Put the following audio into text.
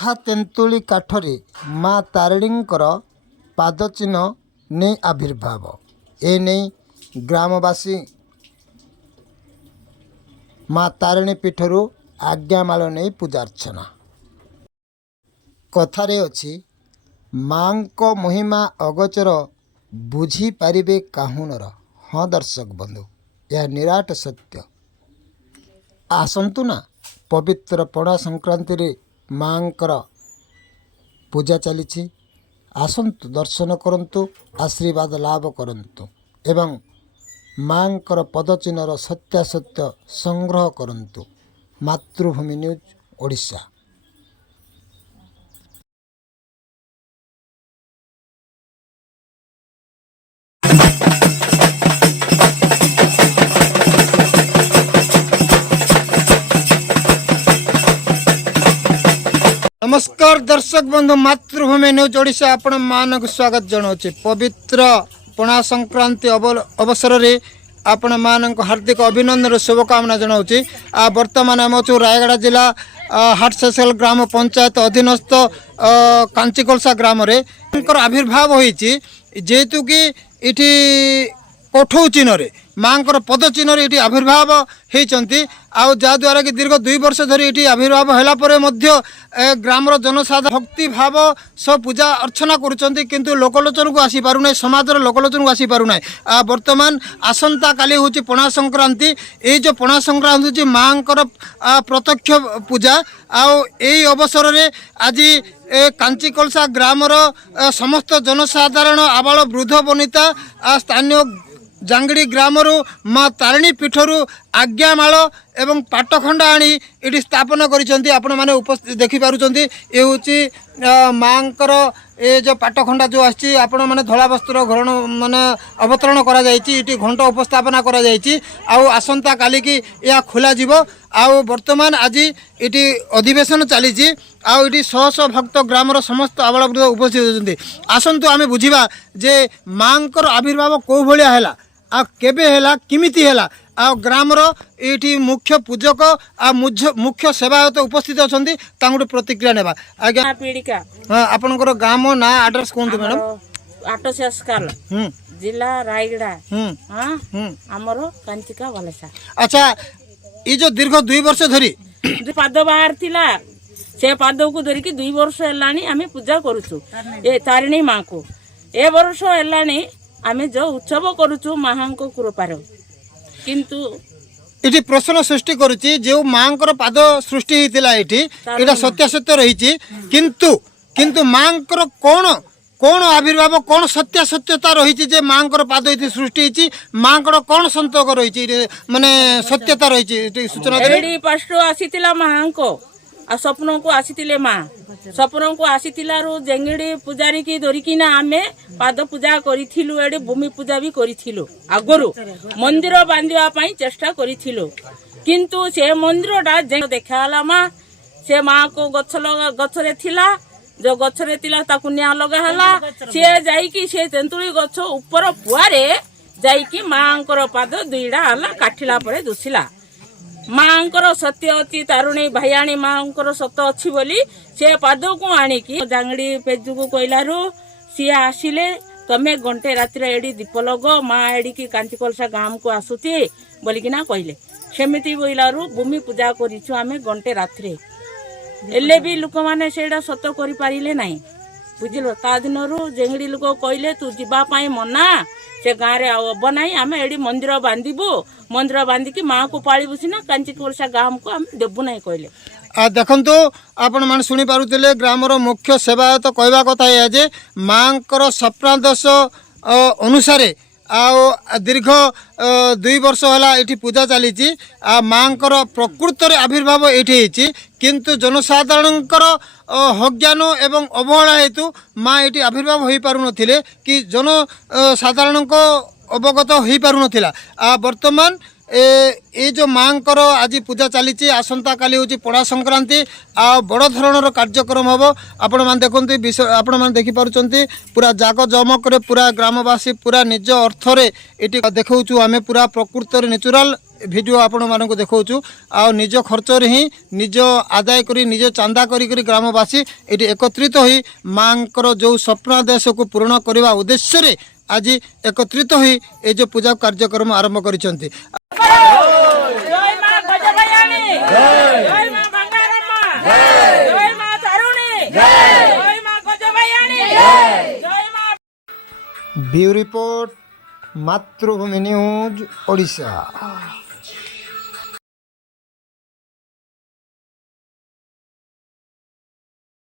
रुखा तेंतुली काठरे माँ तारिणींकर पादचिन्ह नहीं आविर्भाव ए नहीं ग्रामवासी माँ तारिणी पीठरू आज्ञामाल नहीं पूजार्चना कथारे अछि माँ को महिमा अगोचर बुझी पारिबे काहुनर। हाँ दर्शक बंधु यह निराट सत्य। आसंतु ना पवित्र पणा संक्रांति रे माँकर पूजा चली। आसंतु दर्शन करंतु आशीर्वाद लाभ करंतु एवं माँकर पदचिन्हर सत्यासत्य संग्रह करंतु। मातृभूमि न्यूज ओडिशा। नमस्कार दर्शक बंधु मातृभूमि न्यूज ओडिशा आपण मानक स्वागत जनाऊे। पवित्र पणा संक्रांति अवसर रे आपण मानक हार्दिक अभिनंदन शुभकामना जनाऊे। वर्तमान आम अच्छु रायगढ़ जिला हाटसेसल ग्राम पंचायत अधीनस्थ कांचीकोलसा ग्राम रे आविर्भाव होईची जेहेतु कि इठी कोठौ चिन्ह रे माँकर पद चिन्ह रे आविर्भाव होती द्वारा कि दीर्घ 2 वर्ष धरी ये आविर्भाव है ग्रामर जनसाधारण भक्ति भाव सब पूजा अर्चना करुँच किंतु लोकलोचन को आसी पारना समाजर लोकलोचन को आसी पारना। वर्तमान आसंता काली हूँ पणा संक्रांति। ये जो पणा संक्रांति हूँ माँकर प्रत्यक्ष पूजा आई अवसर में आज कांचीकोलसा ग्रामर समस्त जनसाधारण आबाल वृद्ध वनिता स्थानीय जांगड़ी ग्रामरू माँ तारिणी पीठरू आज्ञामाल एवं पाटखंडा आनी ये स्थापन करिसेंती। आपण माने उपस्थित देखि पारुचंती ए होची माँकर ए जो पाटखंडा जो आछि आपण माने धला वस्त्र घरण माने अवतरण करा जायछि। इटी घंटा उपस्थापना करा जायछि आसंता काली की या खोला जीवो। वर्तमान आज इटी अधिवेशन चली ये शह शह भक्त ग्रामर समस्त आबाल वृद्ध उपस्थित होती। आसंतु आमे बुझिबा जे माँकर आविर्भाव को भलिया हैला केबे हैला किमिति हैला ग्रामर ये मुख्य पूजक मुख्य सेवायत उपस्थित अछंती तांगुटे प्रतिक्रिया नेबा। आज्ञा पीड़िका हां आपनकर गाम ना एड्रेस कोन मैडम? आटोसेस्काल जिला रायगढ़ हां हमरो कांचिका वालेसा। अच्छा ये जो दीर्घ 2 वर्ष धरी पाद बाहर थिला से पाद को धरी कि 2 वर्ष हेलानी आमे पूजा करूछु ए तारिणी मां को। ए वर्ष हेलानी आमे जो उत्सव करूछु मां को कृपार किंतु इटी प्रश्न सृष्टि करुची जो माँकर पाद सृष्टि होता ये सत्यासत्य रही किंतु माँकर कौन कौन आविर्भाव कौन सत्यासत्यता रही जे माँकर पाद ये सृष्टि होती माँकर कौन संतोष रही माने सत्यता रही सूचना पास्ट आसीला माँ को स्वप्न को आसीतिले माँ स्वप्न को आसीतिला जेंगड़ी पूजारी की धरिकिना आमे पाद पूजा करिथिलु। एडे भूमि पूजा भी करिथिलु आगरु मंदिर बांधिबा पई चेष्टा करिथिलु किंतु से मंदिर डा जे देखाला माँ से माँ को गछरे थिला जो गछरे थिला ताकु निया लगा हला से जाई कि से तेंतुली गछ ऊपर पुआरे जाई कि माँकर पाद दुईडा हला काठिला परे दुसिला। माँकर सत्य अच्छी तारुणी भाईआणी माँकर सत्य अच्छी बोली से पाद को आणिकी जांगड़ी पेजू को कहलारू सी आसिले तमे घंटे रातिर एडी दीप लग माँ एडी की कांचीकोलसा गाँव को आसुची बोलिकिना कहले सेमिति बोलारू भूमि पूजा करिछु आमे घंटे रात्रे एले भी लोक माने सेडा सत्य करि पारिले नाही बुझिलो। ता दिनरू जेंगड़ी लोक कहले तू जीवा पाई मना से गाँव रे अब नाई आम एडी मंदिर बांधबू मंदिर बांधिकी माँ को पाळबू सिना कांचीकोलसा गाँव को आम देबू नाई कहले। देखंतु आपण मान सुनी पारुतिले ग्रामर मुख्य सेवायत कहवा कथा है जे माँकर सप्रादश अनुसार दीर्घ 2 वर्ष है ये पूजा चली माँकर प्रकृत आविर्भाव ये किंतु जनसाधारणकर हज्ञान एवं अवहेला हेतु माँ ये आविर्भाव हो पार नथिले कि जनसाधारण को अवगत हो पार नथिला। वर्तमान ये जो माँकर आज पूजा चली आसंता काली हूँ पणा संक्रांति बड़ धरणर कार्यक्रम हम आपण मैंने देखते विषय आपण मैंने देखिपुं पूरा जाक जमक पूरा ग्रामवासी पूरा निज अर्थरे ये देखु आम पूरा प्रकृत नेचुराल भिडियो आपण मानक देखौछु आ निज खर्च रे ही निज आदाय करी निज चांदा करी करी ग्रामवासी एटी एकत्रित होई मांकर जो स्वप्नादेश को पूर्ण करने उद्देश्य रे आज एकत्रित होई ए जो पूजा कार्यक्रम आरंभ करिसंती। जय मां गजबयानी जय मां बंगारम्मा जय मां तरुणी जय मां गजबयानी जय मां। ब्यूरो रिपोर्ट मातृभूमि न्यूज ओडिशा।